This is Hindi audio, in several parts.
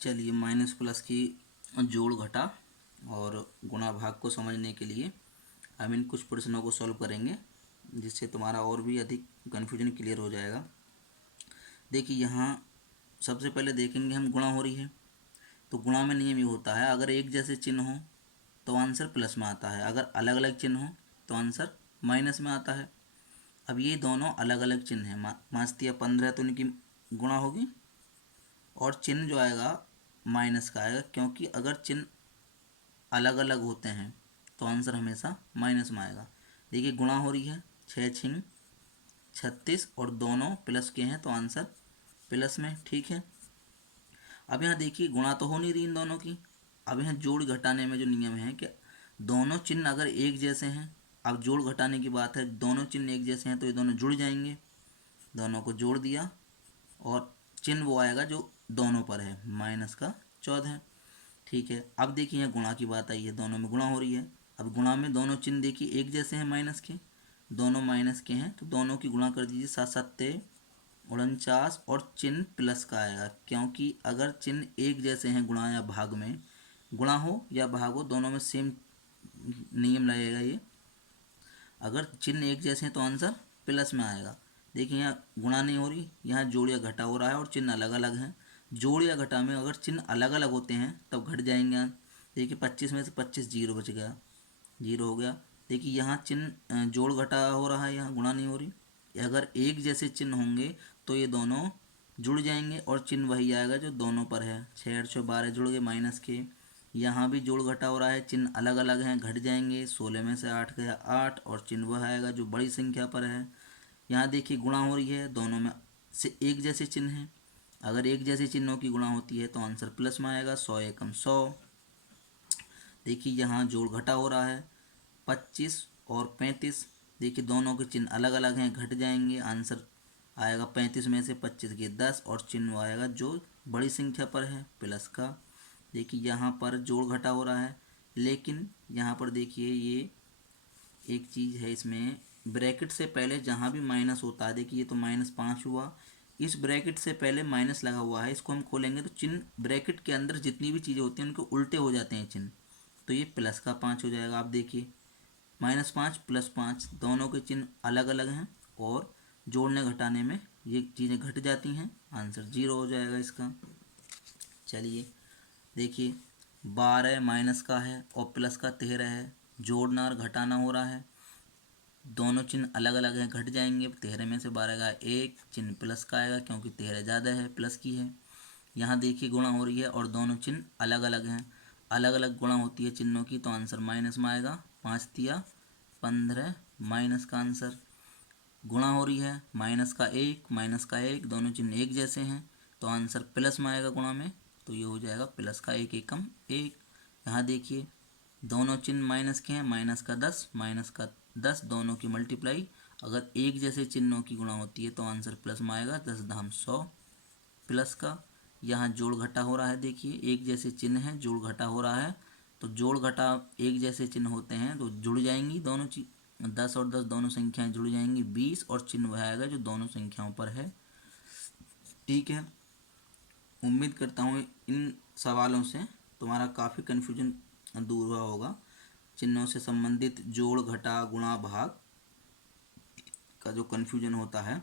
चलिए माइनस प्लस की जोड़ घटा और गुणा भाग को समझने के लिए हम इन कुछ प्रश्नों को सॉल्व करेंगे, जिससे तुम्हारा और भी अधिक कन्फ्यूजन क्लियर हो जाएगा। देखिए यहाँ सबसे पहले देखेंगे हम गुणा हो रही है, तो गुणा में नियम ये होता है, अगर एक जैसे चिन्ह हो तो आंसर प्लस में आता है, अगर अलग अलग चिन्ह हो तो आंसर माइनस में आता है। अब ये दोनों अलग अलग चिन्ह हैं, मास्तिया 15 तो इनकी गुणा होगी और चिन्ह जो आएगा माइनस का आएगा, क्योंकि अगर चिन्ह अलग अलग होते हैं तो आंसर हमेशा माइनस में आएगा। देखिए गुणा हो रही है, 6 छिंग 36 और दोनों प्लस के हैं तो आंसर प्लस में, ठीक है। अब यहाँ देखिए गुणा तो हो नहीं रही इन दोनों की। अब यहाँ जोड़ घटाने में जो नियम है कि दोनों चिन्ह अगर एक जैसे हैं, अब जोड़ घटाने की बात है, दोनों चिन्ह एक जैसे हैं तो ये दोनों जुड़ जाएंगे, दोनों को जोड़ दिया और चिन्ह वो आएगा जो दोनों पर है, माइनस का 14, ठीक है। अब देखिए यहाँ गुणा की बात आई है, दोनों में गुणा हो रही है। अब गुणा में दोनों चिन्ह देखिए एक जैसे हैं, माइनस के, दोनों माइनस के हैं तो दोनों की गुणा कर दीजिए, 7 सत्ते 49 और चिन्ह प्लस का आएगा, क्योंकि अगर चिन्ह एक जैसे हैं गुणा या भाग में, गुणा हो या भाग हो दोनों में सेम नियम लगेगा ये, अगर चिन्ह एक जैसे हैं तो आंसर प्लस में आएगा। देखिए यहाँ गुणा नहीं हो रही, यहाँ जोड़ या घटा हो रहा है और चिन्ह अलग अलग हैं। जोड़ या घटा में अगर चिन्ह अलग अलग होते हैं तब घट जाएंगे यहाँ। देखिए 25 में से 25 जीरो बच गया, जीरो हो गया। देखिए यहाँ चिन्ह जोड़ घटा हो रहा है, यहाँ गुणा नहीं हो रही। अगर एक जैसे चिन्ह होंगे तो ये दोनों जुड़ जाएंगे और चिन्ह वही आएगा जो दोनों पर है, 6 8 12 जुड़ गए माइनस के। यहाँ भी जोड़ घटा हो रहा है, चिन्ह अलग अलग हैं, घट जाएंगे, 16 में से 8 गया 8 और चिन्ह वह आएगा जो बड़ी संख्या पर है। यहाँ देखिए गुणा हो रही है, दोनों में से एक जैसे चिन्ह हैं, अगर एक जैसे चिन्हों की गुणा होती है तो आंसर प्लस में आएगा, 100 एकम 100। देखिए यहाँ जोड़ घटा हो रहा है, 25 और 35, देखिए दोनों के चिन्ह अलग अलग हैं, घट जाएंगे, आंसर आएगा 35 में से 25 के 10 और चिन्ह आएगा जो बड़ी संख्या पर है, प्लस का। देखिए यहाँ पर जोड़ घटा हो रहा है, लेकिन यहाँ पर देखिए ये एक चीज़ है, इसमें ब्रैकेट से पहले जहाँ भी माइनस होता है, देखिए ये तो -5 हुआ, इस ब्रैकेट से पहले माइनस लगा हुआ है, इसको हम खोलेंगे तो चिन्ह ब्रैकेट के अंदर जितनी भी चीज़ें होती हैं उनके उल्टे हो जाते हैं चिन्ह, तो ये प्लस का 5 हो जाएगा। आप देखिए -5 +5 दोनों के चिन्ह अलग अलग हैं और जोड़ने घटाने में ये चीज़ें घट जाती हैं, आंसर 0 हो जाएगा इसका। चलिए देखिए 12 माइनस का है और प्लस का 13 है, जोड़ना और घटाना हो रहा है, दोनों चिन्ह अलग अलग हैं, घट जाएंगे, 13 में से 12 का 1, चिन्ह प्लस का आएगा क्योंकि 13 ज़्यादा है, प्लस की है। यहाँ देखिए गुणा हो रही है और दोनों चिन्ह अलग अलग हैं, अलग अलग गुणा होती है चिन्हों की तो आंसर माइनस में आएगा, 5 तिया 15 माइनस का आंसर। गुणा हो रही है, माइनस का 1 दोनों चिन्ह एक जैसे हैं तो आंसर प्लस में आएगा गुणा में, तो ये हो जाएगा प्लस का 1 एकम 1। यहाँ देखिए दोनों चिन्ह माइनस के हैं, माइनस का 10 दोनों की मल्टीप्लाई, अगर एक जैसे चिन्हों की गुणा होती है तो आंसर प्लस में आएगा, 10 धाम 100 प्लस का। यहाँ जोड़ घटा हो रहा है, देखिए एक जैसे चिन्ह है, जोड़ घटा हो रहा है, तो जोड़ घटा एक जैसे चिन्ह होते हैं तो जुड़ जाएंगी दोनों चीज, 10 और 10 दोनों संख्याएं जुड़ जाएंगी 20 और चिन्ह वह आएगा जो दोनों संख्याओं पर है, ठीक है। उम्मीद करता हूँ इन सवालों से तुम्हारा काफ़ी कन्फ्यूजन दूर हुआ होगा, चिन्हों से संबंधित जोड़ घटा गुणा भाग का जो कन्फ्यूजन होता है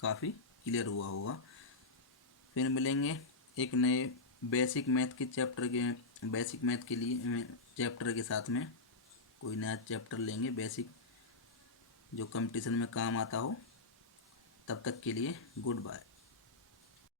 काफ़ी क्लियर हुआ होगा। फिर मिलेंगे एक नए बेसिक मैथ के लिए चैप्टर के साथ में, कोई नया चैप्टर लेंगे बेसिक जो कंपटीशन में काम आता हो। तब तक के लिए गुड बाय।